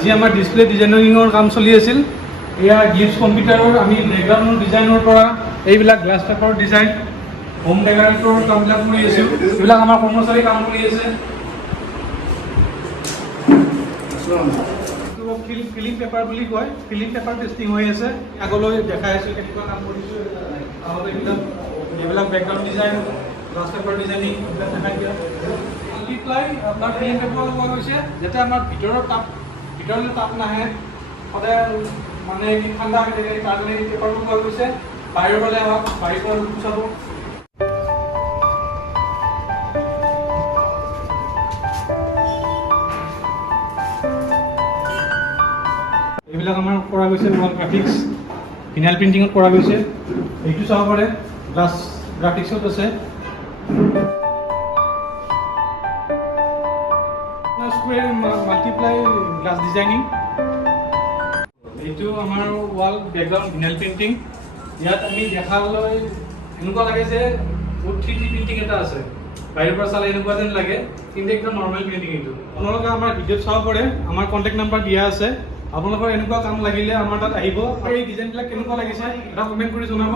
আজি আমাৰ ডিসপ্লে ডিজাইনিঙৰ কাম চলি আছিল। এয়া গ্লিপছ কম্পিউটাৰৰ আমি বেকগ্ৰাউণ্ডৰ ডিজাইনৰ পৰা এইবিলাক গ্লাছ পেপাৰৰ ডিজাইন, হোম ডেকৰেটৰৰ কামবিলাক কৰি আছোঁ। এইবিলাক আমাৰ কৰ্মচাৰী কাম কৰি আছে। ফিলিং পেপাৰ বুলি কয়, ফিলিং পেপাৰ টেষ্টিং হৈ আছে। আগলৈ দেখাই আছোঁ কেনেকুৱা কাম কৰিছোঁ। এইবিলাক background design, glass paper designing এইবিলাক দেখাই দিয়া। মাল্টিপ্লাই আপোনাৰ ফিলিং পেপাৰ লগোৱা গৈছে যাতে আমাৰ ভিতৰলৈ তাপ নাহে, সদায় মানে কি ঠাণ্ডা হৈ থাকে তাৰ কাৰণে এই পেপাৰ লগোৱা গৈছে। বাহিৰৰ ফালে হওক, বাহিৰৰ পৰা চাব। এইবিলাক আমাৰ কৰা গৈছে ৱাল গ্ৰাফিক্স, ভিনাইল প্ৰিণ্টিঙত কৰা গৈছে। এইটো চাব পাৰে, গ্লাছ গ্ৰাফিক্সত আছে। মাল্টিপ্লাই গ্লাছ ডিজাইনিং, এইটো আমাৰ ৱাল বেকগ্ৰাউণ্ড ভিনাইল প্ৰিণ্টিং। ইয়াত আমি দেখালৈ এনেকুৱা লাগে যে বহুত 3D প্ৰিণ্টিং এটা আছে, বাহিৰৰ পৰা চালে এনেকুৱা যেন লাগে, কিন্তু একদম নৰ্মেল প্ৰিণ্টিং। এইটো আপোনালোকে আমাৰ ভিডিঅ'ত চাব পাৰে, আমাৰ কণ্টেক্ট নাম্বাৰ দিয়া আছে। আপোনালোকৰ এনেকুৱা কাম লাগিলে আমাৰ তাত আহিব আৰু এই ডিজাইনবিলাক কেনেকুৱা লাগিছে এটা কমেণ্ট কৰি জনাব।